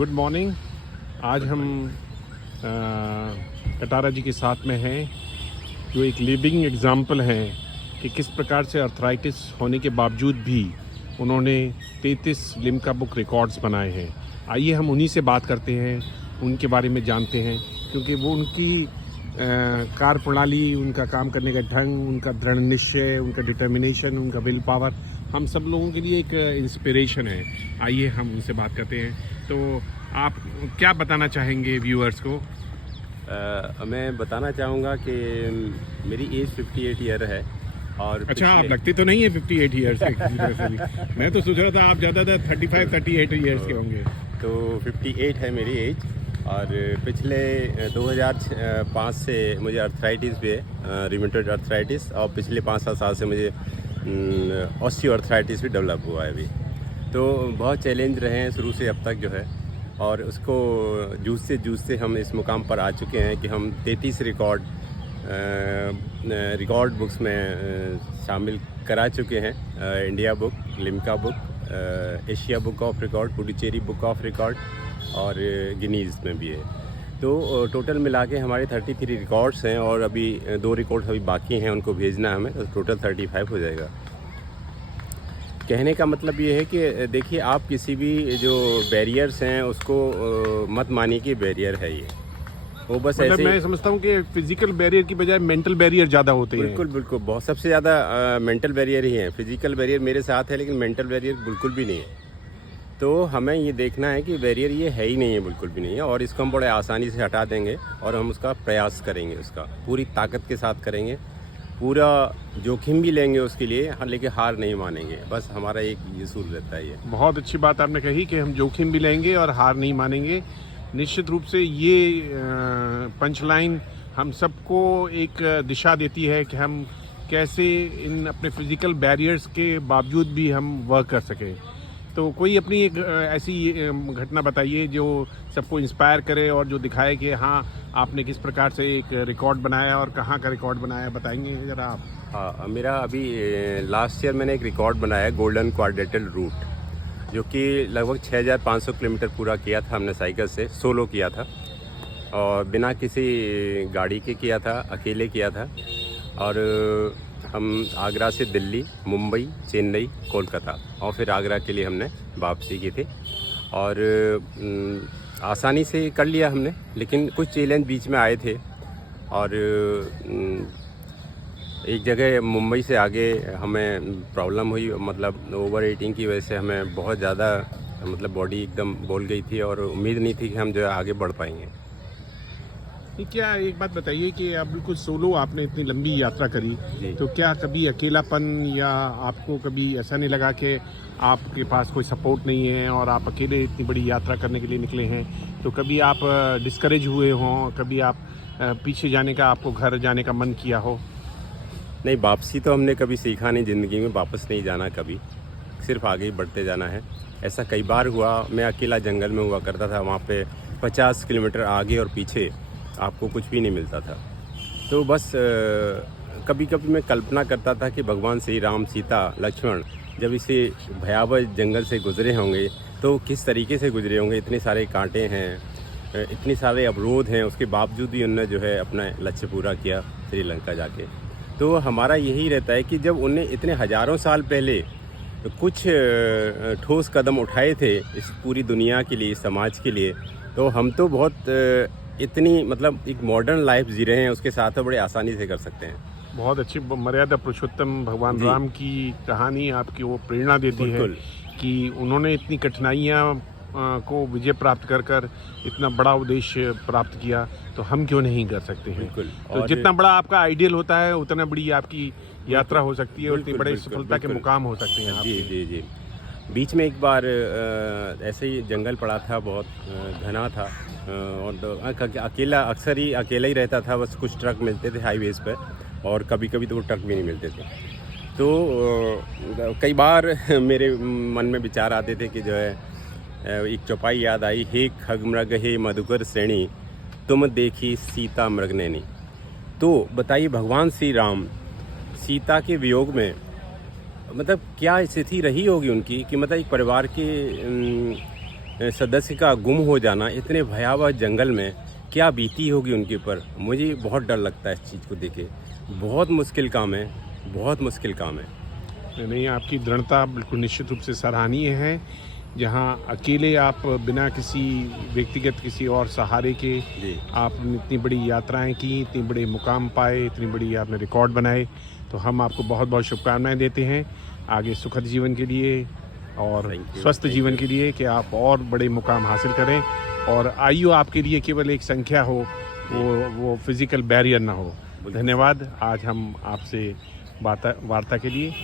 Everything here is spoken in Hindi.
Good morning. आज हम कटारा जी के साथ में हैं, जो एक लिविंग एग्जाम्पल हैं कि किस प्रकार से अर्थराइटिस होने के बावजूद भी उन्होंने 33 लिम्का बुक रिकॉर्ड्स बनाए हैं। आइए हम उन्हीं से बात करते हैं, उनके बारे में जानते हैं, क्योंकि वो उनकी कार्य प्रणाली, उनका काम करने का ढंग, उनका दृढ़ निश्चय, उनका डिटर्मिनेशन, उनका विल पावर हम सब लोगों के लिए एक इंस्पिरेशन है। आइए हम उनसे बात करते हैं। तो आप क्या बताना चाहेंगे व्यूअर्स को? मैं बताना चाहूँगा कि मेरी एज 58 ईयर है और अच्छा, आप लगते तो नहीं है 58 ईयर्स के। मैं तो सोच रहा था आप ज़्यादातर 35-38 ईयर्स के होंगे। तो 58 है मेरी एज और पिछले 2005 से मुझे अर्थराइटिस भी है, रिमेटॉइड अर्थराइटिस, और पिछले 5-7 साल से मुझे ऑस्टियो अर्थराइटिस भी डेवलप हुआ है अभी। तो बहुत चैलेंज रहे हैं शुरू से अब तक जो है, और उसको जूझते हम इस मुकाम पर आ चुके हैं कि हम 33 रिकॉर्ड बुक्स में शामिल करा चुके हैं। India book, Limca book, Asia book of record, Puducherry book of record और गिनीज़ में भी है। तो टोटल मिला के हमारे 33 रिकॉर्ड्स हैं और अभी 2 रिकॉर्ड्स अभी बाकी हैं, उनको भेजना है हमें, तो टोटल 35 हो जाएगा। कहने का मतलब ये है कि देखिए, आप किसी भी जो बैरियर्स हैं उसको मत मानिए कि बैरियर है ये, वो बस मतलब ऐसे। मैं समझता हूँ कि फिजिकल बैरियर की बजाय मेंटल बैरियर ज़्यादा होते हैं। बिल्कुल बहुत, सबसे ज़्यादा मेंटल बैरियर ही है। फिजिकल बैरियर मेरे साथ है लेकिन मेंटल बैरियर बिल्कुल भी नहीं है। तो हमें ये देखना है कि बैरियर ये है ही नहीं है, बिल्कुल भी नहीं है, और इसको हम बड़े आसानी से हटा देंगे और हम उसका प्रयास करेंगे, उसका पूरी ताकत के साथ करेंगे, पूरा जोखिम भी लेंगे उसके लिए, लेकिन हार नहीं मानेंगे। बस हमारा एक ये सूल रहता है। ये बहुत अच्छी बात आपने कही कि हम जोखिम भी लेंगे और हार नहीं मानेंगे। निश्चित रूप से ये पंचलाइन हम सबको एक दिशा देती है कि हम कैसे इन अपने फिजिकल बैरियर्स के बावजूद भी हम वर्क कर सकें। तो कोई अपनी एक ऐसी घटना बताइए जो सबको इंस्पायर करे और जो दिखाए कि हाँ, आपने किस प्रकार से एक रिकॉर्ड बनाया और कहाँ का रिकॉर्ड बनाया, बताएंगे ज़रा आप? हाँ, मेरा अभी लास्ट ईयर मैंने एक रिकॉर्ड बनाया है, गोल्डन क्वाड्रेटल रूट, जो कि लगभग 6500 किलोमीटर पूरा किया था हमने साइकिल से, सोलो किया था और बिना किसी गाड़ी के किया था, अकेले किया था। और हम आगरा से दिल्ली, मुंबई, चेन्नई, कोलकाता और फिर आगरा के लिए हमने वापसी की थी, और आसानी से कर लिया हमने, लेकिन कुछ चैलेंज बीच में आए थे। और एक जगह मुंबई से आगे हमें प्रॉब्लम हुई, मतलब ओवर ईटिंग की वजह से हमें बहुत ज़्यादा, मतलब बॉडी एकदम बोल गई थी और उम्मीद नहीं थी कि हम जो है आगे बढ़ पाएंगे। क्या एक बात बताइए कि आप बिल्कुल सोलो आपने इतनी लंबी यात्रा करी, तो क्या कभी अकेलापन या आपको कभी ऐसा नहीं लगा कि आपके पास कोई सपोर्ट नहीं है और आप अकेले इतनी बड़ी यात्रा करने के लिए निकले हैं? तो कभी आप डिस्करेज हुए हों, कभी आप पीछे जाने का, आपको घर जाने का मन किया हो? नहीं, वापसी तो हमने कभी सीखा नहीं ज़िंदगी में, वापस नहीं जाना कभी, सिर्फ आगे ही बढ़ते जाना है। ऐसा कई बार हुआ, मैं अकेला जंगल में हुआ करता था, वहाँ पे 50 किलोमीटर आगे और पीछे आपको कुछ भी नहीं मिलता था। तो बस कभी कभी मैं कल्पना करता था कि भगवान श्री राम, सीता, लक्ष्मण जब इसे भयावह जंगल से गुजरे होंगे तो किस तरीके से गुजरे होंगे। इतने सारे कांटे हैं, इतने सारे अवरोध हैं, उसके बावजूद भी उन्होंने जो है अपना लक्ष्य पूरा किया श्रीलंका जाके। तो हमारा यही रहता है कि जब उन्हें इतने हज़ारों साल पहले कुछ ठोस कदम उठाए थे इस पूरी दुनिया के लिए, समाज के लिए, तो हम तो बहुत इतनी, मतलब एक मॉडर्न लाइफ जी रहे हैं, उसके साथ बड़े आसानी से कर सकते हैं। बहुत अच्छी मर्यादा पुरुषोत्तम भगवान राम की कहानी आपकी वो प्रेरणा देती है कि उन्होंने इतनी कठिनाइयाँ को विजय प्राप्त कर इतना बड़ा उद्देश्य प्राप्त किया, तो हम क्यों नहीं कर सकते हैं? तो जितना बड़ा आपका आइडियल होता है उतना बड़ी आपकी यात्रा हो सकती है और उतनी बड़ी सफलता के मुकाम हो सकते हैं। जी। बीच में एक बार ऐसे ही जंगल पड़ा था, बहुत घना था, और अकेला, अक्सर ही अकेला ही रहता था। बस कुछ ट्रक मिलते थे हाईवेज पर और कभी कभी तो वो ट्रक भी नहीं मिलते थे। तो कई बार मेरे मन में विचार आते थे कि जो है एक चौपाई याद आई, हे खगमृग हे मधुकर श्रेणी, तुम देखी सीता मृगनैनी। तो बताइए, भगवान श्री राम सीता के वियोग में मतलब क्या स्थिति रही होगी उनकी कि मतलब एक परिवार के सदस्य का गुम हो जाना इतने भयावह जंगल में, क्या बीती होगी उनके ऊपर। मुझे बहुत डर लगता है इस चीज़ को देखे। बहुत मुश्किल काम है, बहुत मुश्किल काम है। नहीं, आपकी दृढ़ता बिल्कुल निश्चित रूप से सराहनीय है। जहाँ अकेले आप बिना किसी व्यक्तिगत किसी और सहारे के जी। आपने इतनी बड़ी यात्राएं की, इतनी बड़ी मुकाम पाए, इतनी बड़ी आपने रिकॉर्ड बनाए, तो हम आपको बहुत बहुत शुभकामनाएं देते हैं आगे सुखद जीवन के लिए और Thank you, स्वस्थ thank जीवन you. के लिए, कि आप और बड़े मुकाम हासिल करें और आयु आपके लिए केवल एक संख्या हो, वो फिजिकल बैरियर ना हो। बिल्कुल। धन्यवाद आज हम आपसे वार्ता के लिए।